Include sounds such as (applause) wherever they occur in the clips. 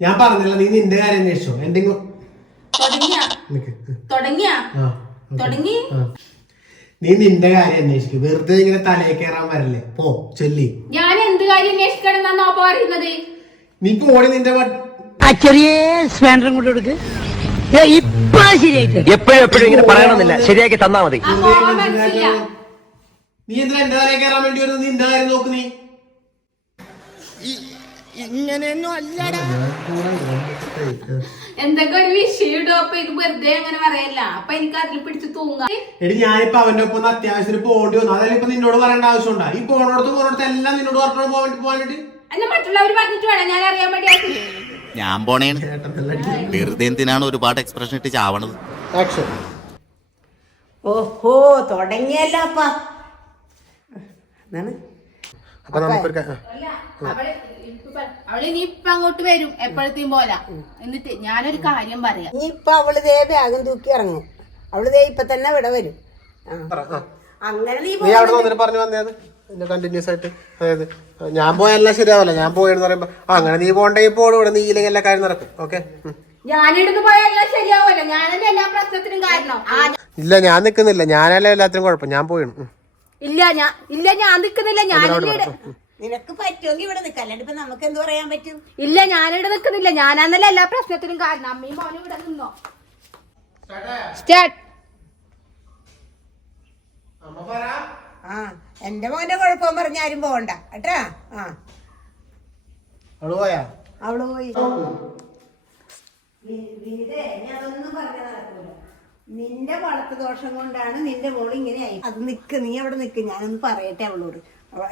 ഞാൻ പറഞ്ഞില്ല നീ നിന്റെ കാര്യം അന്വേഷിച്ചോ. എന്തെങ്കിലും. നീ നിന്റെ കാര്യം അന്വേഷിക്കും. വെറുതെ ഇങ്ങനെ തലയിൽ കയറാൻ വരല്ലേ? പോ ചൊല്ലി. ഞാൻ എന്ത് കാര്യം അന്വേഷിക്കണം പറയുന്നത്? നീ പോടി നിന്റെ ആ ചെറിയ സ്പാൻഡറും കൊണ്ട് കൊടുക്ക് ദേ ഇപ്പൊ ശരിയായിട്ട് എപ്പോഴും എപ്പോഴും ഇങ്ങനെ പറയണമെന്നില്ല. ശരിയാക്കി തന്നാ മതി. നീ എന്തിനാ എന്റെ തലയിൽ കയറാൻ വേണ്ടി വരുന്നത്? നിന്റെ കാര്യം നോക്ക് നീ? എന്തൊക്കെ ഒരു വിഷയം ഇടും? അപ്പൊ ഇത് വെറുതെ അങ്ങനെ പറയല്ല. അപ്പൊ എനിക്ക് അതിൽ പിടിച്ച് തൂങ്ങാം. എടി ഞാനിപ്പോ അവന്റെ ഒപ്പം ഒന്ന് അത്യാവശ്യത്തിന് പോകേണ്ടി വന്നു. അതായത് ഇപ്പൊ നിന്നോട് പറയേണ്ട ആവശ്യമുണ്ടോ? ഈ പോണോടത്ത് പോണോടത്ത് എല്ലാം നിന്നോട് പറഞ്ഞോട് പോകാൻ പോകാനായിട്ട് എന്നെ മറ്റുള്ളവർ പറഞ്ഞിട്ട് വേണം. ഞാൻ അറിയാൻ വേണ്ടി ഞാൻ പോണേണ്. വെറുതെ എന്തിനാണ് ഒരുപാട് എക്സ്പ്രഷൻ ഇട്ട് ചാവണത്? ഓഹോ തുടങ്ങിയല്ലോ അപ്പ. എന്താണ്? അപ്പൊ നമുക്കൊരു അവൾ ഇപ്പൊ ഇനി ഇപ്പൊ അങ്ങോട്ട് വരും എപ്പോഴത്തെയും പോലെ എന്നിട്ട് ഞാനൊരു കാര്യം പറയാം. ഇനിയിപ്പൊ അവൾ ദേ ബാഗും തൂക്കി ഇറങ്ങും. അവൾ ദേ ഇപ്പൊ തന്നെ ഇവിടെ വരും. അങ്ങനെ നീ പറഞ്ഞു വന്നത് കണ്ടിന്യൂസ് ആയിട്ട് അതായത് ഞാൻ പോയല്ല ശരിയാവല്ല. ഞാൻ പോയെന്ന് പറയുമ്പോ അങ്ങനെ നീ പോണ്ടേ പോലും ഇവിടെ നീ ഇല്ലെങ്കിൽ എല്ലാ കാര്യം നടക്കും. ഓക്കെ? ഞാനിടുന്ന് പോയാലും ശരിയാവുമല്ലോ ഞാനല്ലേ എല്ലാ പ്രശ്നത്തിനും കാരണം? ഇല്ല ഞാൻ നിക്കുന്നില്ല. ഞാനല്ല എല്ലാത്തിനും കുഴപ്പം. ഞാൻ പോയി ഇല്ല ഞാൻ ഇല്ല ഞാൻ നിക്കുന്നില്ല. ഞാൻ നിനക്ക് പറ്റുമെങ്കിൽ ഇവിടെ നിൽക്കാം അല്ലാണ്ട് ഇപ്പൊ നമുക്ക് എന്ത് പറയാൻ പറ്റും? ഇല്ല ഞാനിവിടെ നിക്കുന്നില്ല. ഞാനാന്നല്ല എല്ലാ പ്രശ്നത്തിനും കാരണം. അമ്മയും മോനും ഇവിടെ നിന്നോ? സ്റ്റാർട്ട് ആ എന്റെ മോന്റെ കുഴപ്പം പറഞ്ഞ ആരും പോകണ്ട. കേട്ടാ? ആ. അവൾ പോയാ? അവൾ പോയി. പറഞ്ഞ അതൊന്നും പറഞ്ഞാ നടക്കൂല. നിന്റെ വളർത്തു ദോഷം കൊണ്ടാണ് നിന്റെ മോൾ ഇങ്ങനെ ഇങ്ങനെയായി അത് നിക്ക് നീ അവിടെ നിക്ക് ഞാനൊന്ന് പറയട്ടെ അവളോട്.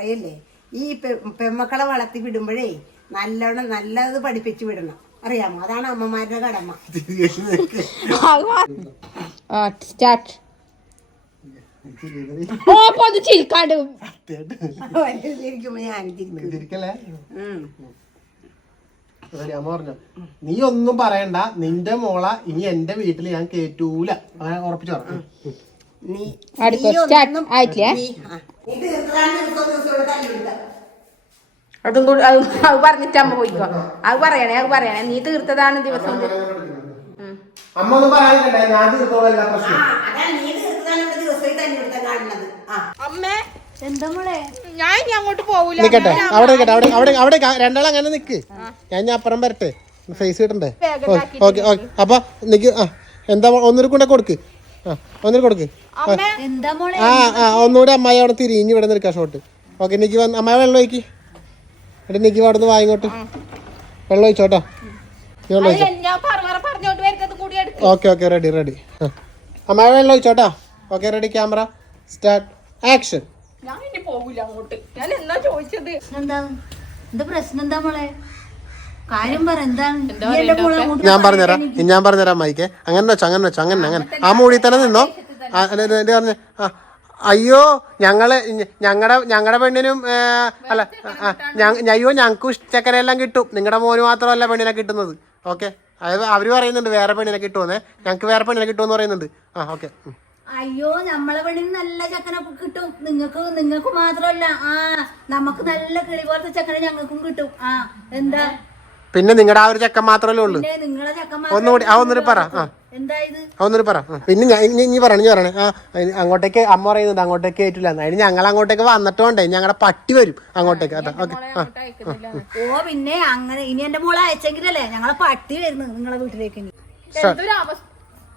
അല്ലേ ഈ പെ- പെമ്മക്കളെ വളർത്തി വിടുമ്പോഴേ നല്ലോണം നല്ലത് പഠിപ്പിച്ചു വിടണം. അറിയാമോ? അതാണ് അമ്മമാരുടെ കടമ. (laughs) ചിരിക്കാണ്ട്. ഞാൻ തിരിക്കും അമ്മ പറഞ്ഞു നീ ഒന്നും പറയണ്ട. നിന്റെ മോള ഇനി എന്റെ വീട്ടിൽ ഞാൻ കേറ്റൂല. അങ്ങനെ ഉറപ്പിച്ചു പറഞ്ഞു നീ. അതും കൂടി അത് അത് പറഞ്ഞിട്ട് അമ്മ പോയിക്കോ. അത് പറയണേ അത് പറയണേ. നീ തീർത്തതാണ് ദിവസം അമ്മ ഒന്നും പറയാനില്ല ഞാൻ തീർത്തോളാം എല്ലാ പ്രശ്നം അമ്മേ ഞാൻ ഇനി അങ്ങോട്ട് നിക്കട്ടെ. അവിടെ നിക്കട്ടെ. അവിടെ അവിടെ അവിടെ രണ്ടാളും അങ്ങനെ നിക്ക്. ഞാൻ ഞാൻ അപ്പുറം വരട്ടെ. ഫേസ് കിട്ടണ്ടേ? Okay okay. അപ്പൊ നിക്ക് ആ എന്താ ഒന്നൊരു കൊണ്ടേ കൊടുക്ക്. ആ ഒന്നൊരു കൊടുക്ക്. ആ. ആ ഒന്നുകൂടെ അമ്മായി അവിടെ തിരിഞ്ഞ് ഇവിടെ നിൽക്കാം ഷോട്ട് ഓക്കെ നിക്ക് വന്ന് അമ്മായി വെള്ളം ഒഴിക്ക്. എന്നിട്ട് നിക്ക് അവിടെ നിന്ന് വാങ്ങിക്കോട്ട് വെള്ളം ഒഴിച്ചോട്ടോ വെള്ളം ഒഴിച്ചോ. കൂടി ഓക്കെ ഓക്കെ റെഡി റെഡി അമ്മായി വെള്ളം ഒഴിച്ചോട്ടോ okay ready camera start action ഞാൻ ഇനി പോകൂല അങ്ങോട്ട്. ഞാൻ എന്താ ചോദിച്ചത്? എന്താ? എന്താ പ്രശ്നം എന്താ മോളെ? കാര്യം പറ എന്താണ് ഞാൻ പറഞ്ഞുതരാം ഞാൻ പറഞ്ഞുതരാം മൈക്ക്. അങ്ങനെ വെച്ചോ അങ്ങനെ വെച്ചോ അങ്ങനെ അങ്ങനെ. ആ മൂടി തന്നെ നിന്നോ. എന്റെ പറഞ്ഞ അയ്യോ ഞങ്ങൾ ഞങ്ങളുടെ ഞങ്ങളുടെ പെണ്ണിനും അല്ല അയ്യോ ഞങ്ങൾക്കും ചെക്കനെല്ലാം കിട്ടും. നിങ്ങളുടെ മോന് മാത്രമല്ല പെണ്ണിനെ കിട്ടുന്നത്. ഓക്കെ? അതായത് അവർ പറയുന്നുണ്ട് വേറെ പെണ്ണിനെ കിട്ടുമെന്നേ. ഞങ്ങൾക്ക് വേറെ പെണ്ണിനെ കിട്ടുമെന്ന് പറയുന്നുണ്ട്. ആ ഓക്കെ. അയ്യോ നമ്മളെ പെണ്ണിന് നല്ല ചക്കനെ കിട്ടും. നിങ്ങക്ക് നിങ്ങക്ക് മാത്രമല്ല. ആ നമുക്ക് നല്ല കിളി പോലത്തെ ചക്കനെ ഞങ്ങൾക്കും കിട്ടും. ആ എന്താ? പിന്നെ നിങ്ങളുടെ ആ ഒരു ചക്കൻ മാത്രമല്ലേ ഉള്ളൂ. പിന്നെ നിങ്ങളെ ചക്കൻ ഒന്നുകൂടി ആ ഒന്നുകൂടി പറ. ആ. എന്താ ഇത്? ആ, പറ. പിന്നെ ഞാൻ ഇനി ഇനി പറയണേ ഇനി പറയണേ. ആ അങ്ങോട്ടേക്ക് അമ്മ പറയുന്നുണ്ട് അങ്ങോട്ടേക്ക് കയറ്റില്ല അതിന് ഞങ്ങൾ അങ്ങോട്ടേക്ക് വന്നിട്ട് വേണ്ടേ? ഞങ്ങളുടെ പട്ടി വരും അങ്ങോട്ടേക്ക്. അതാ ഓക്കെ. ഓ പിന്നെ അങ്ങനെ ഇനി എന്റെ മോളെ അയച്ചെങ്കിലല്ലേ ഞങ്ങളെ പട്ടി വരുന്നു നിങ്ങളെ വീട്ടിലേക്ക് ഇനി. എന്തൊരു അവസ്ഥ?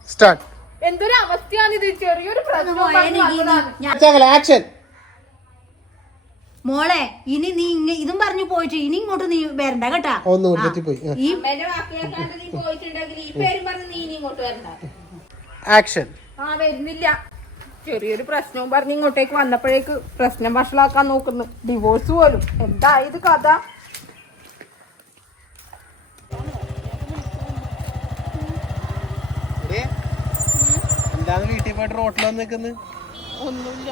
സ്റ്റാർട്ട് എന്തൊരു അവസ്ഥയാണ് ഇത് ചെറിയൊരു പ്രശ്നം മോളെ ഇനി നീ ഇങ്ങ ഇതും പറഞ്ഞു പോയിട്ട് ഇനി ഇങ്ങോട്ട് നീ വരണ്ട കേട്ടാ. ഈ അമ്മേന്റെ വാക്കിലേക്കാണ്ട് നീ പോയിട്ടുണ്ടെങ്കിൽ ഈ പേരും പറഞ്ഞ് നീ ഇനി ഇങ്ങോട്ട് വരണ്ട. ആക്ഷൻ ആ വരുന്നില്ല. ചെറിയൊരു പ്രശ്നവും പറഞ്ഞ് ഇങ്ങോട്ടേക്ക് വന്നപ്പോഴേക്ക് പ്രശ്നം വഷളാക്കാൻ നോക്കുന്നു. ഡിവോഴ്സ് പോലും. എന്താ ഇത് കഥ? എന്താണ് വീട്ടിൽ പോയിട്ട് റോട്ടിൽ വന്ന് നിൽക്കുന്നത് ഒന്നുമില്ല.